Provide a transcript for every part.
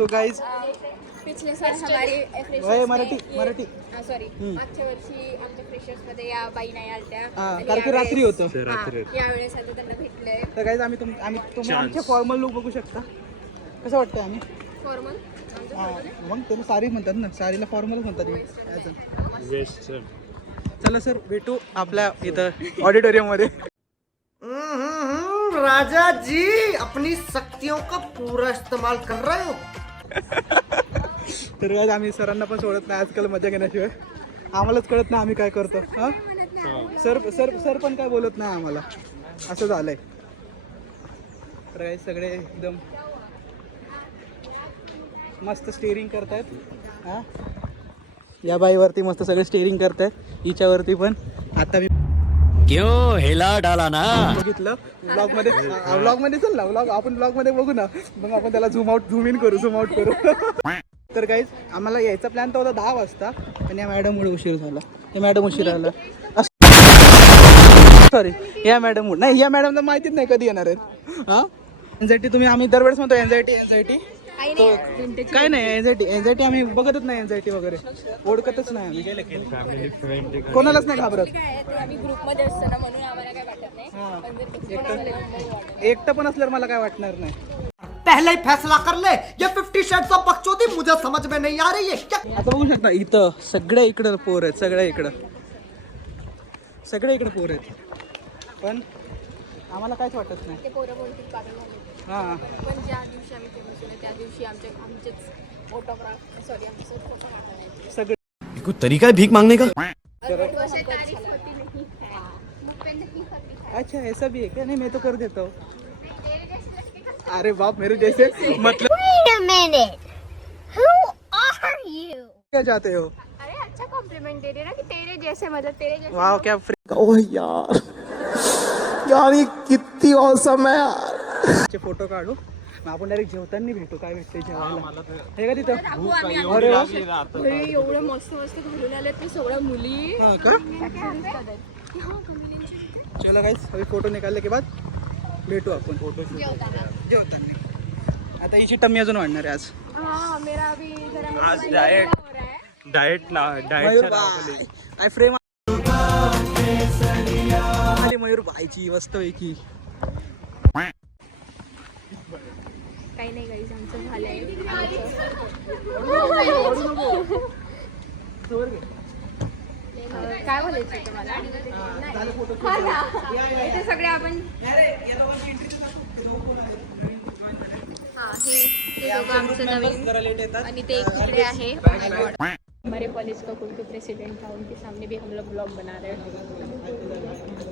So guys पिछले साल हमारी मराठी सॉरी मागच्या वर्षी आमच्या फ्रेशर्स मध्ये या बाई नाही आलत्या कारण की रात्री होतं. यावेळेस आता त्यांना भेटलंय. तर गाइज आम्ही तुम्ही आमचे फॉर्मल लुक बघू शकता. कसं वाटतं आम्ही फॉर्मल मग तुम्ही साडी म्हणतात ना, साडीला फॉर्मल म्हणतात. चला सर भेटू आपल्या इथं ऑडिटोरियम मध्ये. राजा जी अपनी शक्तियों का पूरा इस्तेमाल कर रहे हो. तर आज आम्ही सरांना पण सोडत नाही आजकाल मजा घेण्याशिवाय. आम्हालाच कळत नाही आम्ही काय करतो. हा सर पण काय बोलत नाही आम्हाला, असं झालंय. तर काय सगळे एकदम मस्त स्टेरिंग करतायत. हा या बाईवरती मस्त सगळे स्टेरिंग करतायत. हिच्यावरती पण आता मी क्यों हिला डाला ना बघितलं ब्लॉग मध्ये चल ना आपण ब्लॉग मध्ये बघू ना, मग आपण त्याला झूम इन करू झूम आउट करू. तर गाईज आम्हाला यायचा प्लॅन तर होता 10 वाजता, पण या मॅडममुळे उशीर झाला. या मॅडम उशीर आला. सॉरी या मॅडम नाही, या मॅडमला माहितीच नाही कधी येणार आहेत. हा एनझायटी आम्ही दरवेळेस म्हणतो एनझायटी काय नाही. एनझायटी आम्ही बघतच नाही. एनझायटी वगैरे ओळखतच नाही आम्ही, कोणालाच नाही घाबरत. आम्ही ग्रुपमध्ये असतो ना म्हणून आम्हाला काय वाटत नाही. एकटं पण असल्यावर मला काय वाटणार नाही. पहले ही फैसला कर ले, ये 50 शेड्स ऑफ बकचोदी मुझे समझ में नहीं आ रही है क्या. आता बघू शकता इथं सगळ्या इकडं पोर आहेत. सगळ्या इकडं पोर आहेत, पण आम्हाला काहीच वाटत नाही. ते पोरं बोलतील पागल झाले. हां पण ज्या दिवशी आम्ही ते बसलो त्या दिवशी आमचेच फोटोग्राफ सॉरी आमचे फोटो काढायचे. सगळे कोई तरीका है भीख मांगने का. अच्छा ऐसा भी है क्या. नहीं मैं तो कर देता हूँ. अरे बाप मेरे जैसे मतलब Wait a minute. Who are you? क्या चाहते हो. अरे अच्छा कॉम्प्लीमेंट दे रहे ना कि तेरे जैसे मतलब तेरे जैसे. वाह क्या ओह यार ये किती औसम है यार. फोटो काढू मग आपण डायरेक्ट जेवताना भेटू. काय भेटते जेवायला हे का तिथं. अरे एवढं मस्त घालून आलेत ते सगळ्या मुली. हाँ का चलो गाइस अभी फोटो निकालने के बाद भेटू आपण. फोटो जेवताना. आता हिची टम्मी अजून वाढणार आहे आज. हाँ मेरा अभी जरा आज डाएट काय फ्रेम आली मयूर भाईची मस्तपैकी. काही नाही गाईज आमचं झालंय. काय बोलायचं तुम्हाला. इथे सगळे आपण हे दोघं आमचं नवीन आणि ते इकडे आहे. हमारे कॉलेज का कोण प्रेसिडेंट था उनके सामने भी हम लोग ब्लॉग बना रहे हैं.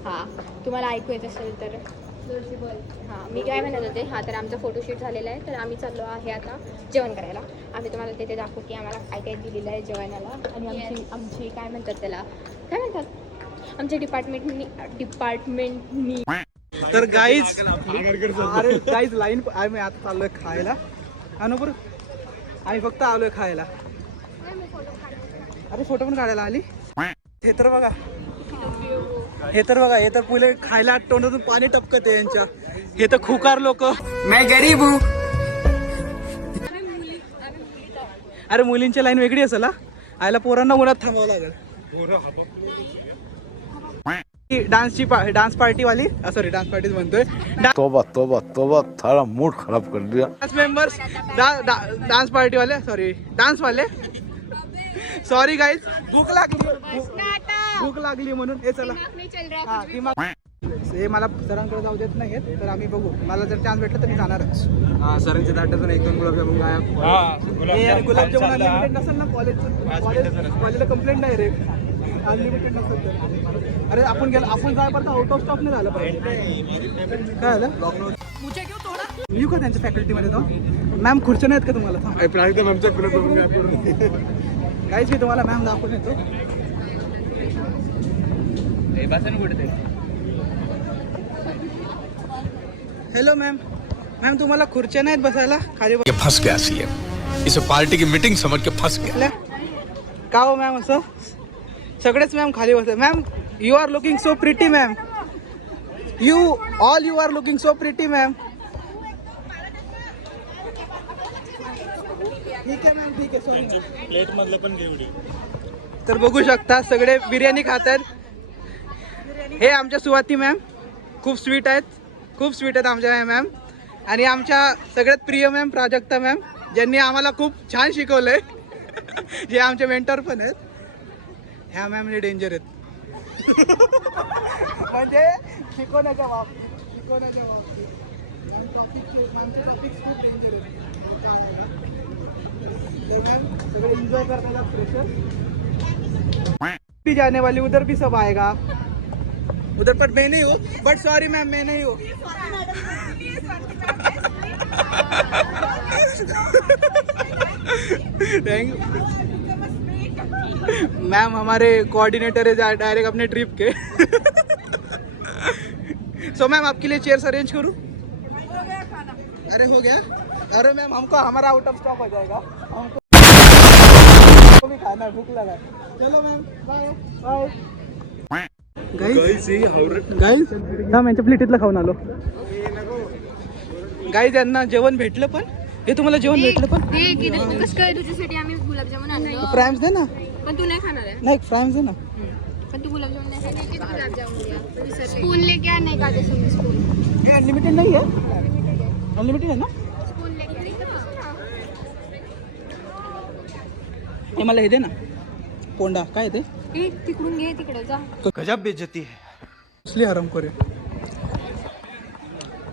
हां तुम्हाला ऐकू येत असेल तर हां मी काय म्हणत होते. हां तर आमचा फोटोशूट झालेला आहे. तर आम्ही चाललो आहे आता जेवण करायला. आम्ही तुम्हाला तिथे दाखवू की आम्हाला काय काय दिलेलं आहे जेवणाला. आणि आमची काय म्हणतात त्याला काय म्हणतात आमच्या डिपार्टमेंटनी. तर गाईज लाईन आम्ही आता चाललोय खायला. अनुपूर आम्ही फक्त आलोय खायला. अरे फोटो पण काढायला आली. हे तर बघा हे तर पुले खायला तोंडातून पाणी टपकत आहे यांच्या. हे तर खुकार लोक. मैं गरीब हूँ. अरे मुलींची लाईन वेगळी असेल. आयला पोरांना उन्हात थांबावं लागेल. डान्स पार्टी वाली सॉरी डान्स पार्टीच म्हणतोय. तोबा थारा मूड खराब कर दिया. डान्स मेंबर्स डान्स पार्टी वाले डान्स वाले सॉरी गाईज भूक लागली म्हणून हे चला. हा दिमाग हे मला सरांकडे जाऊ देत नाहीत. तर आम्ही बघू. मला जर चान्स भेटला तर मी जाणारच. सरांच्या ताटातून 1-2 गुलाबजामुन गायब. गुलाबजामुन अनलिमिटेड नसेल ना कॉलेजला कंप्लेंट डायरेक्ट अनलिमिटेड नसेल तर. अरे आपण जायपर्यंत आउट ऑफ स्टॉक नाही झालं पाहिजे. काय झालं येऊ का त्यांच्या फॅकल्टीमध्ये जाऊन. मॅम खुर्च्या नाहीत का तुम्हाला. काहीच मी तुम्हाला मॅम दाखवून येतो. हॅलो मॅम तुम्हाला खुर्च्या नाहीत बसायला खाली. फंस गया सीएम इसे पार्टी की मीटिंग समझ के फंस गया. का हो मॅम असं सगळेच मॅम खाली बसले. Ma'am you are looking so pretty ma'am. You are looking so pretty ma'am. ठीक आहे मॅम, ठीक आहे, सॉरी. प्लेट मधलं पण घेऊन. तर बघू शकता सगळे बिर्याणी खातात. हे आमच्या सुवाती मॅम खूप स्वीट आहेत, खूप स्वीट आहेत आमच्या मॅम. आणि आमच्या सगळ्यात प्रिय मॅम प्राजक्ता मॅम, ज्यांनी आम्हाला खूप छान शिकवलंय. जे आमचे मेंटर पण आहेत. ह्या मॅमने डेंजर आहेत. म्हणजे शिकवण्याच्या बाबतीत आमचे टॉपिक्स खूप डेंजर आहेत. मॅम सगळे एन्जॉय करतात फ्रेशर. भी जाने वाली उधर भी सब आएगा उधर, पर मैं नहीं हूँ. बट सॉरी मैम, मैं नहीं हूँ. मैम हमारे कोऑर्डिनेटर है डायरेक्ट अपने ट्रिप के. सो मैम आपके लिए चेयर्स अरेंज करूँ? अरे हो गया. अरे मैम हमको हमारा आउट ऑफ स्टॉक हो जाएगा. हमको भी खाना है, भूख लगा. चलो मैम, बाय बाय. गाईज हा यांच्या प्लेटीतलं खाऊन आलो. गाईज यांना जेवण भेटलं पण. हे तुम्हाला जेवण भेटलं पण? कसं काय तुझ्यासाठी आम्ही गुलाबजामुन आणलं. फ्राईम्स दे ना. पण तू नाही खाणार आहे. नाही फ्राईम्स दे ना. पण तू गुलाबजामुन नाही खाणार. गुलाबजामुन स्पून लेके आने का जैसे स्पून. हे अनलिमिटेड नाही आहे. अनलिमिटेड आहे ना. स्पून लेके हे मला हे दे ना. पोंडा काय ते? तिकडून घे, तिकडे जा. गजब बेइज्जती है. कसली हराम करे.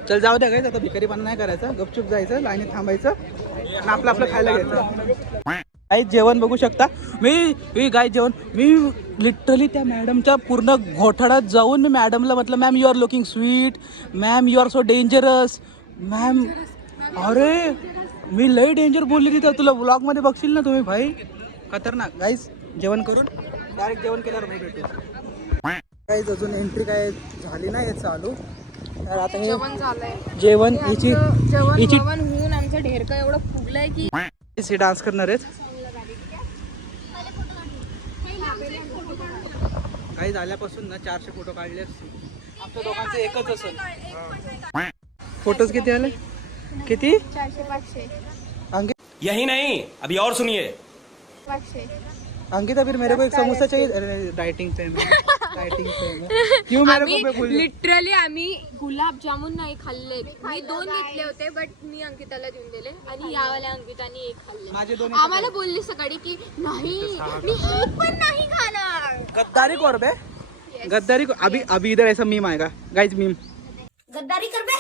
चल जाऊ द्या गाईज, आता भिकारीपणा नाही करायचा. गपचूप जायचं, लाईनीत थांबायचं आणि आपलं आपलं खायला घ्यायचं. गाईज जेवण बघू शकता. मी गाईज जेवण मी लिटरली त्या मॅडमच्या पूर्ण घोटाळ्यात जाऊन मी मॅडमला म्हटलं, ma'am you are looking sweet, ma'am you are so dangerous ma'am. अरे मी लई डेंजर बोलली तिथं. तुला ब्लॉगमध्ये बघशील ना तुम्ही भाई, खतरनाक. गाईज जेवण करून डायरेक्ट जेवण केल्यावर भाई भेटू. गाईज अजून एंट्री काय झाली नाही चालू. तर आता हे जेवण झालंय. जेवण हिची जेवण होऊन आमचं ढेरका एवढं फुगलंय की हे डान्स करणार आहेत. काही झाल्यापासून ना 400 फोटो काढले असतील. आमच्या दोघांचं एकच असेल. फोटोज किती आले? किती? 400-500. अंकित यही नहीं, अभी और सुनिए. 500. अंकिता फिर मेरे को एक समोसा चाहिए. अरे डाइटिंग पे डाइटिंग पे क्यों मेरे को बोल. लिटरली आम्ही गुलाबजामुन नाही खाल्ले. मी 2 घेतले होते बट मी अंकिताला देऊन दिले आणि यावाल्या अंकिताने 1 खाल्ले. माझे 2 आम्हाला बोलली सकाळी की नाही मी 1 पण नाही खाणार. गद्दारी कर बे. गद्दारी अभी इधर ऐसा मीम आएगा गाइस. मीम गद्दारी कर बे.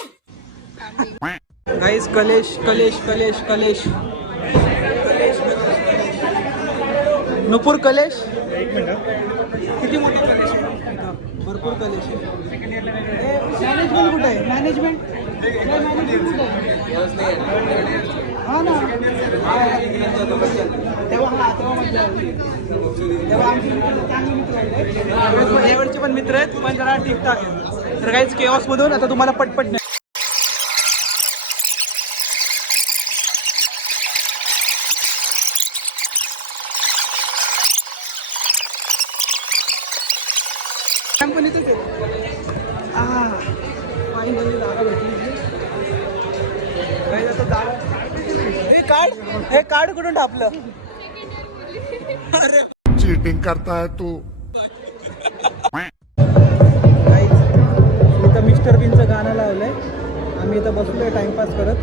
गाइस कलेश कलेश कलेश कलेश नुपुर कलेश. किती मोठी कलेश आहे. भरपूर कलेश आहे. मॅनेजमेंट कुठे आहे? मॅनेजमेंट हा ना. तेव्हा मजा आली. तेव्हा आमचे चांगले मित्र आहेत. यावेळचे पण मित्र आहेत पण जरा ठीकठाक आहेत. तर काहीच केऑस मधून आता तुम्हाला पटपट नाही. कंपनीतच आहे. फायनली जागा भेटली. काही आता जागा. हे कार्ड कुठून टापलं? अरे चीटिंग करता है तू. इथं मिस्टर बीनचं गाणं लावलंय. आम्ही इथं बसलोय टाइमपास करत.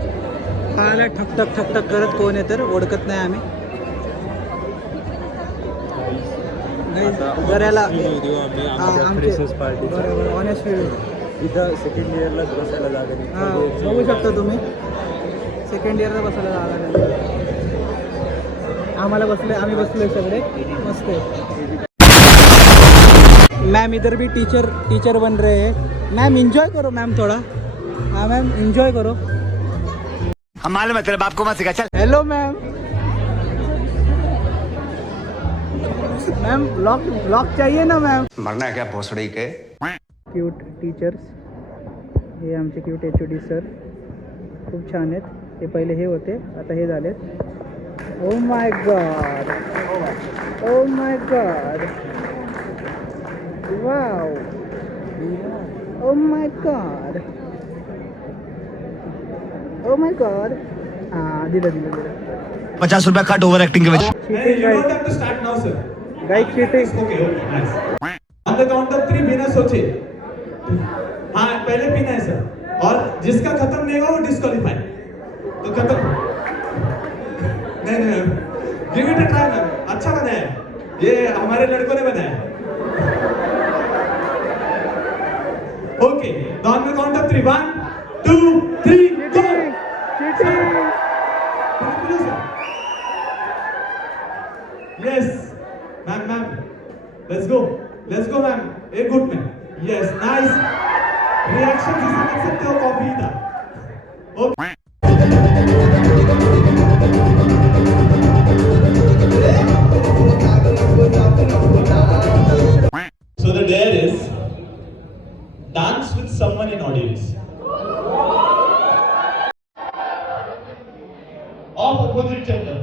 खायला ठकठक ठकठक करत. कोण आहे तर ओळखत नाही आम्ही. जराला बरोबर ऑनेस्ट इथं सेकंड इयरला बसायला जागा नाही. हां बघू शकता तुम्ही. सेकंड इयरला बसायला जागा नाही. आम्हाला बसलोय. आम्ही बसलोय सगळे मस्त आहे. मैम इधर भी टीचर बन रहे हैं. मैम एंजॉय करो मैम थोड़ा. हाँ मैम एंजॉय करो. हम मालूम है तेरे बाप को मत सिखा. चल. Hello ma'am. मैम ब्लॉग चाहिए ना मैम. मरना है क्या भोसड़ी के. Cute teachers. हे आमचे क्यूट HOD सर खूप छान आहेत. हे पहिले हे होते आता हे झालेत. Oh my God. Oh my God. Wow. Oh my God. Oh my God. हां दिलं. 50 रुपया कट ओवर एक्टिंग के वजह guys cheating on the count of 3 बिना सोचे हाँ पहले पीना है सर और जिसका खत्म नहीं होगा वो डिस्क्वालीफाई तो खत्म नहीं give it a try ma'am अच्छा बनाया है ये हमारे लड़कों ने बनाया okay on the count of 3 1 2 3 go yes ma'am let's go ma'am एक गुड में यस नाइस रिएक्शन जिसे देख सकते हो कॉफी था okay So the dare is dance with someone in audience of opposite gender.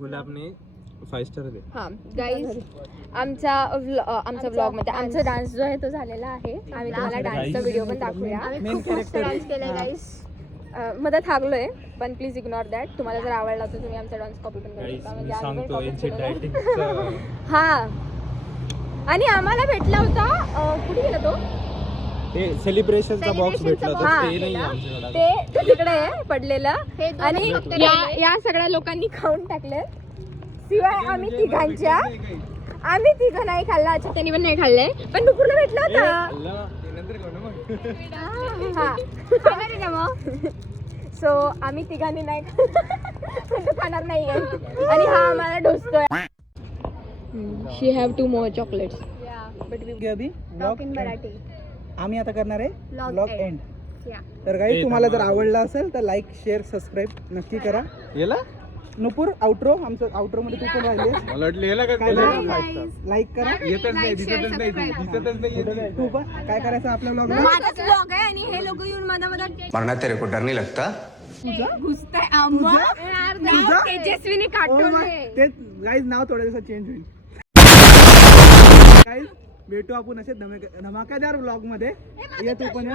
गुलाबने 5 स्टार दे. हां गाईज आमचा ब्लॉग मध्ये आमचा डान्स जो आहे तो झालेला आहे. आम्ही तुम्हाला डान्सचा व्हिडिओ पण दाखवूया. आम्ही खूप मस्त डान्स केलाय गाईज. मदत थांबलोय पण प्लीज इग्नोर दॅट. तुम्हाला जर आवडला तर तुम्ही आमचा डान्स कॉपी पण करू शकता. म्हणजे सांगतो यांची डायटिंग हां आणि आम्हाला भेटला होता कुठे गेला तो ते सेलिब्रेशनचा बॉक्स भेटला होता हां, ते नाही आमच्याकडे. ते तिकडे आहे पडलेलं आणि या सगळ्या लोकांनी खाऊन टाकले शिवाय आम्ही तिघांच्या आम्ही तिघं नाही खाल्ला. अच्छा त्यांनी पण नाही खाल्लंय पण नुपूरला भेटला होता. सो आम्ही तिघांनी नाही खाणार नाहीये आणि हा आम्हाला ढोसतोय. She have 2 more chocolates. But we अभी टॉक इन मराठी. आम्ही आता करणार आहे Vlog blog end. End. Yeah. तर काही तुम्हाला जर आवडला असेल तर लाईक शेअर सबस्क्राईब नक्की करा. याला नुपूर आउट्रो आमचं आउट्रो मध्ये तू पण राहिले मला वाटलं याला काय लाईक करा. येतच नाही दिसतच नाही तू पण काय करायचं आपल्या ब्लॉगला माझाच ब्लॉग आहे आणि हे लोक येऊन माझा मरना तेरे को डर नहीं लगता तेजस्वीने काढून ते गाईज नाव थोड्या दिवसात चेंज होईल. गाईज भेटू आपण असे धमाकेदार ब्लॉग मध्ये. ये तू पण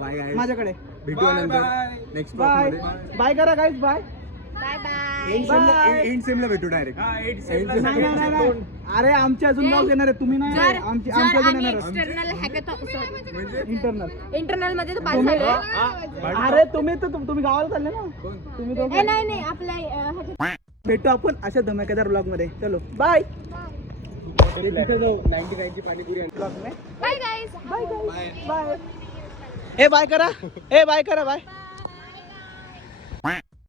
बाय गाईज माझ्याकडे भेटू नंतर नेक्स्ट बाय बाय करा guys bye bye bye. And सेमला भेटू डायरेक्ट. नाही. अरे आमचे अजून ब्लॉग येणार आहे. तुम्ही नाही आमचे अजून येणार एक्सटर्नल इंटरनल इंटरनल मध्ये तर पास झाले. अरे तुम्ही गावाला चालले ना तुम्ही दोघं. नाही आपल्या भेटू आपण अशा धमाकेदार ब्लॉग मध्ये. चलो बाय. तिथे जाऊ 99 ची पाणीपुरी ब्लॉग में बाय गाईज. Bye bye. ए बाय करा. ए बाय करा बाय.